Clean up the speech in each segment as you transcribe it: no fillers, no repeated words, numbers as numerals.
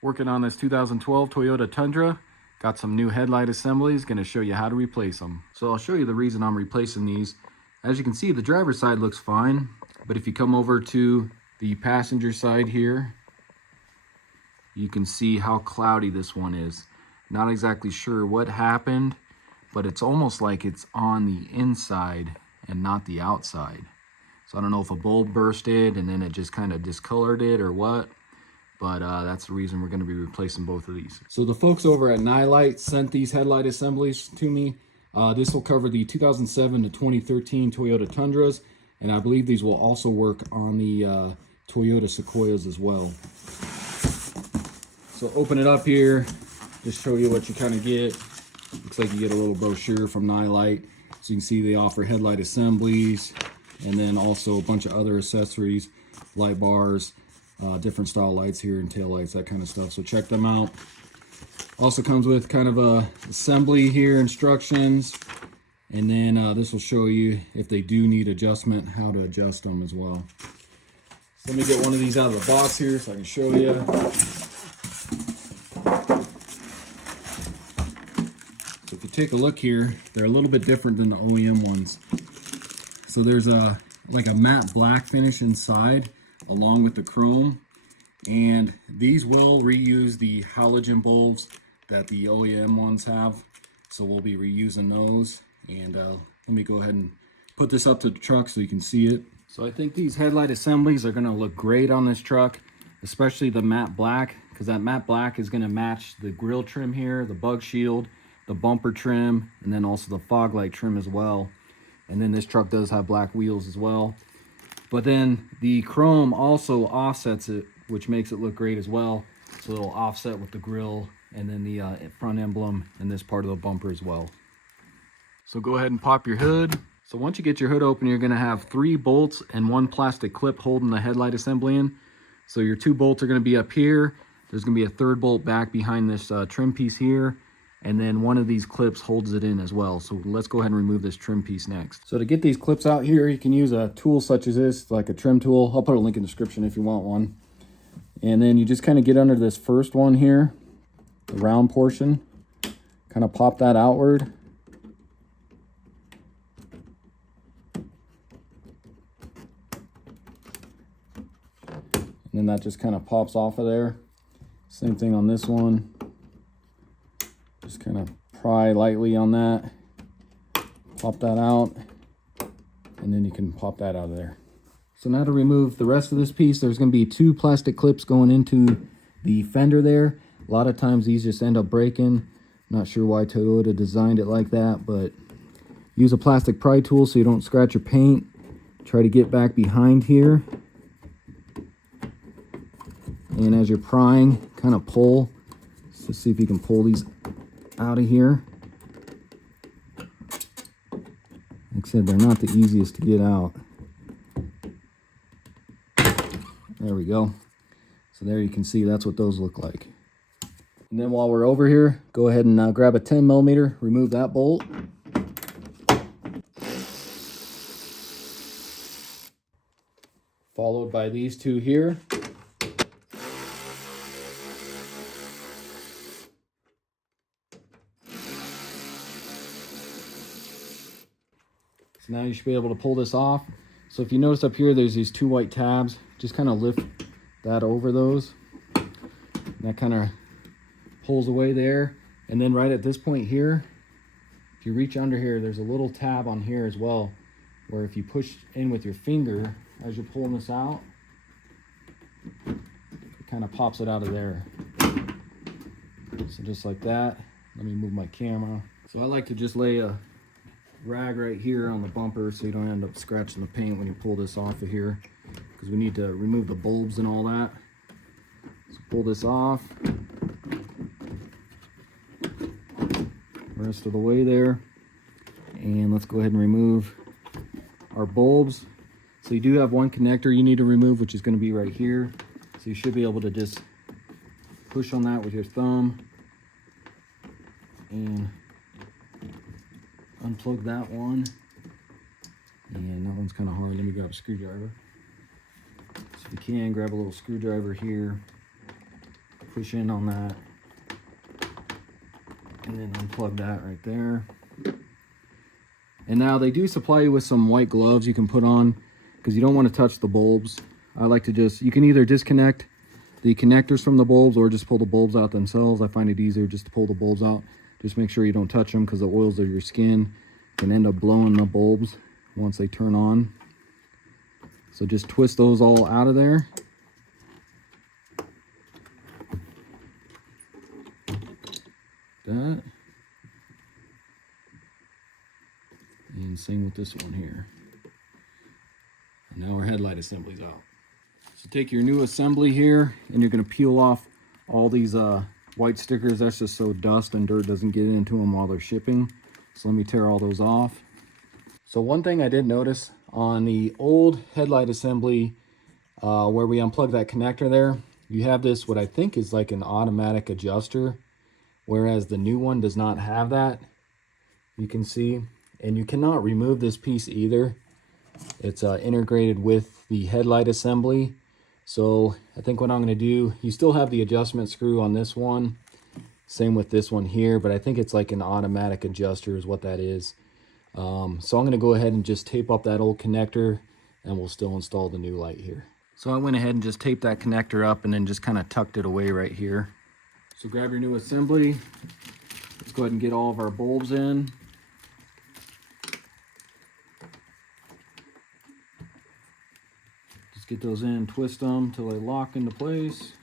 Working on this 2012 Toyota Tundra. Got some new headlight assemblies, going to show you how to replace them. So I'll show you the reason I'm replacing these. As you can see, the driver's side looks fine, but if you come over to the passenger side here, you can see how cloudy this one is. Not exactly sure what happened, but it's almost like it's on the inside and not the outside. So I don't know if a bulb bursted and then it just kind of discolored it or what. But that's the reason we're going to be replacing both of these. So the folks over at Nilight sent these headlight assemblies to me. This will cover the 2007 to 2013 Toyota Tundras, and I believe these will also work on the Toyota Sequoias as well. So open it up here, just show you what you kind of get. Looks like you get a little brochure from Nilight. So you can see they offer headlight assemblies, and then also a bunch of other accessories, light bars, different style lights here and tail lights, that kind of stuff. So check them out. Also comes with kind of a assembly here, instructions, and then this will show you if they do need adjustment, how to adjust them as well. So let me get one of these out of the box here so I can show you. So if you take a look here, they're a little bit different than the OEM ones. So there's like a matte black finish inside along with the chrome, and these will reuse the halogen bulbs that the OEM ones have, so we'll be reusing those. And let me go ahead and put this up to the truck so you can see it. So I think these headlight assemblies are going to look great on this truck, especially the matte black, because that matte black is going to match the grille trim here, the bug shield, the bumper trim, and then also the fog light trim as well. And then this truck does have black wheels as well. But then the chrome also offsets it, which makes it look great as well. So it'll offset with the grille and then the front emblem and this part of the bumper as well. So go ahead and pop your hood. So once you get your hood open, you're going to have 3 bolts and 1 plastic clip holding the headlight assembly in. So your 2 bolts are going to be up here. There's going to be a 3rd bolt back behind this trim piece here. And then one of these clips holds it in as well. So let's go ahead and remove this trim piece next. So to get these clips out here, you can use a tool such as this, like a trim tool. I'll put a link in the description if you want one. And then you just kind of get under this first one here, the round portion, kind of pop that outward. And then that just kind of pops off of there. Same thing on this one. Just kind of pry lightly on that, pop that out, and then you can pop that out of there. So now to remove the rest of this piece, there's going to be 2 plastic clips going into the fender there. A lot of times these just end up breaking. Not sure why Toyota designed it like that, but use a plastic pry tool so you don't scratch your paint. Try to get back behind here. And as you're prying, kind of pull. So see if you can pull these out of here. Like I said, they're not the easiest to get out. There we go. So there you can see that's what those look like. And then while we're over here, go ahead and grab a 10mm, remove that bolt. Followed by these 2 here. Now you should be able to pull this off. So if you notice up here, there's these 2 white tabs. Just kind of lift that over those. And that kind of pulls away there. And then right at this point here, if you reach under here, there's a little tab on here as well, where if you push in with your finger as you're pulling this out, it kind of pops it out of there. So just like that. Let me move my camera. So I like to just lay a rag right here on the bumper so you don't end up scratching the paint when you pull this off of here, because we need to remove the bulbs and all that. So pull this off rest of the way there, and let's go ahead and remove our bulbs. So you do have 1 connector you need to remove, which is going to be right here. So you should be able to just push on that with your thumb and unplug that one. And that one's kind of hard. Let me grab a screwdriver. So if you can, grab a little screwdriver here, push in on that, and then unplug that right there. And now they do supply you with some white gloves you can put on because you don't want to touch the bulbs. I like to just, you can either disconnect the connectors from the bulbs or just pull the bulbs out themselves. I find it easier just to pull the bulbs out. Just make sure you don't touch them because the oils of your skin can end up blowing the bulbs once they turn on. So just twist those all out of there. That. And same with this one here. And now our headlight assembly's out. So take your new assembly here and you're going to peel off all these white stickers. That's just so dust and dirt doesn't get into them while they're shipping. So let me tear all those off. So one thing I did notice on the old headlight assembly where we unplug that connector there, you have this what I think is like an automatic adjuster, whereas the new one does not have that. You can see, and you cannot remove this piece either. It's integrated with the headlight assembly. So I think what I'm going to do, you still have the adjustment screw on this one, same with this one here, but I think it's like an automatic adjuster is what that is. So I'm going to go ahead and just tape up that old connector and we'll still install the new light here. So I went ahead and just taped that connector up and then just kind of tucked it away right here. So grab your new assembly. Let's go ahead and get all of our bulbs in. Just get those in, twist them till they lock into place.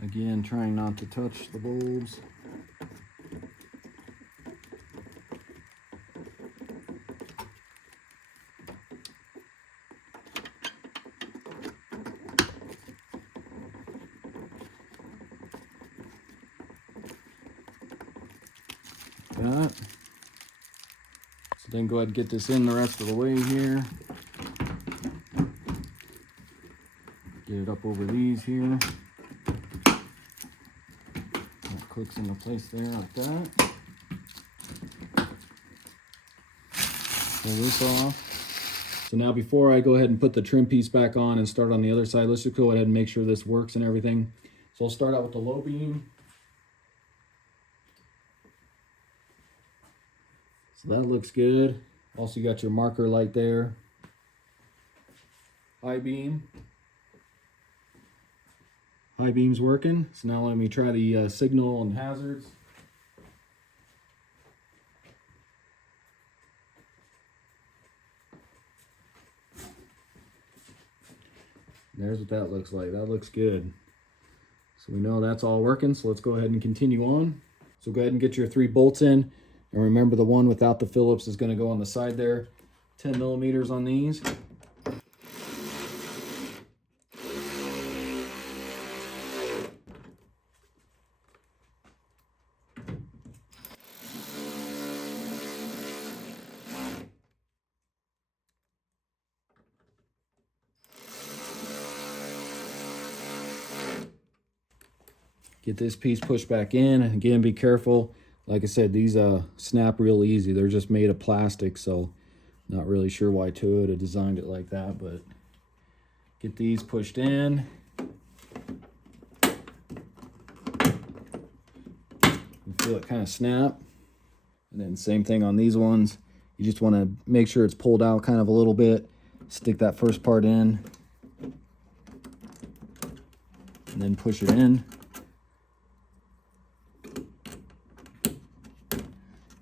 Again, trying not to touch the bulbs. That. So then go ahead and get this in the rest of the way here. Get it up over these here. Clicks into place there like that. Pull this off. So now before I go ahead and put the trim piece back on and start on the other side, let's just go ahead and make sure this works and everything. So I'll start out with the low beam. So that looks good. Also, you got your marker light there. High beam. High beam's working. So now let me try the signal and hazards. There's what that looks like. That looks good. So we know that's all working. So let's go ahead and continue on. So go ahead and get your 3 bolts in. And remember, the one without the Phillips is going to go on the side there. 10 millimeters on these. Get this piece pushed back in. Again, be careful. Like I said, these snap real easy. They're just made of plastic, so not really sure why Toyota designed it like that, but get these pushed in. You feel it kind of snap. And then same thing on these ones. You just want to make sure it's pulled out kind of a little bit. Stick that first part in. And then push it in.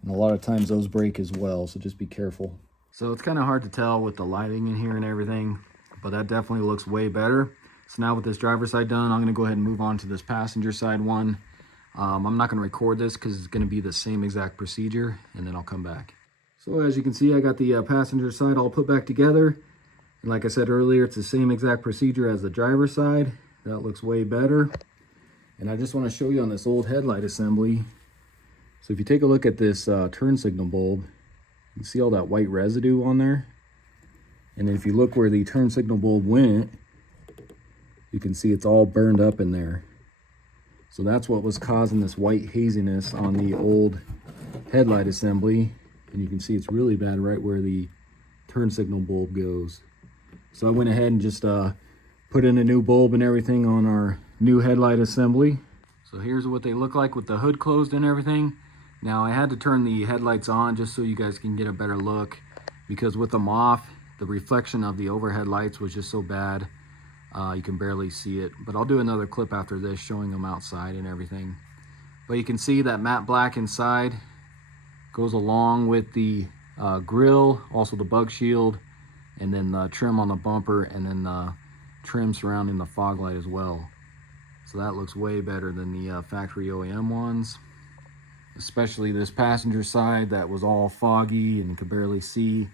And a lot of times those break as well, so just be careful. So it's kind of hard to tell with the lighting in here and everything, but that definitely looks way better. So now with this driver's side done, I'm going to go ahead and move on to this passenger side one. I'm not going to record this because it's going to be the same exact procedure, and then I'll come back. So as you can see, I got the passenger side all put back together. And like I said earlier, it's the same exact procedure as the driver's side. That looks way better. And I just want to show you on this old headlight assembly. So if you take a look at this turn signal bulb, you can see all that white residue on there. And then if you look where the turn signal bulb went, You can see it's all burned up in there. So that's what was causing this white haziness on the old headlight assembly. And you can see it's really bad right where the turn signal bulb goes. So I went ahead and just put in a new bulb and everything on our new headlight assembly. So here's what they look like with the hood closed and everything. Now I had to turn the headlights on just so you guys can get a better look, because with them off, the reflection of the overhead lights was just so bad. You can barely see it, but I'll do another clip after this showing them outside and everything. But you can see that matte black inside goes along with the grill, also the bug shield, and then the trim on the bumper, and then the trim surrounding the fog light as well. So that looks way better than the factory OEM ones, especially this passenger side that was all foggy and you could barely see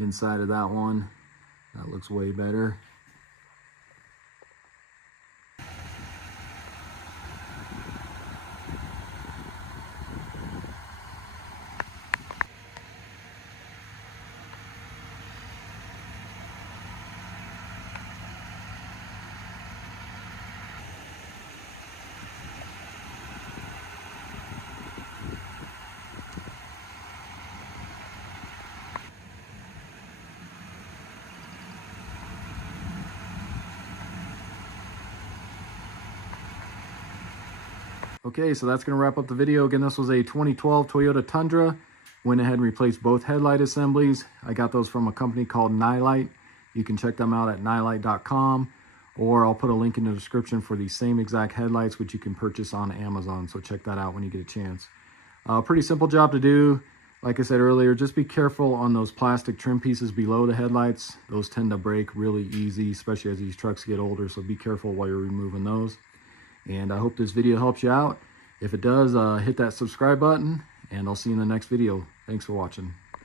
inside of that one. That looks way better. Okay, so that's going to wrap up the video. Again, this was a 2012 Toyota Tundra. Went ahead and replaced both headlight assemblies. I got those from a company called Nilight. You can check them out at nilight.com, or I'll put a link in the description for the same exact headlights, which you can purchase on Amazon. So check that out when you get a chance. Pretty simple job to do. Like I said earlier, just be careful on those plastic trim pieces below the headlights. Those tend to break really easy, especially as these trucks get older. So be careful while you're removing those. And I hope this video helps you out. If it does, hit that subscribe button, and I'll see you in the next video. Thanks for watching.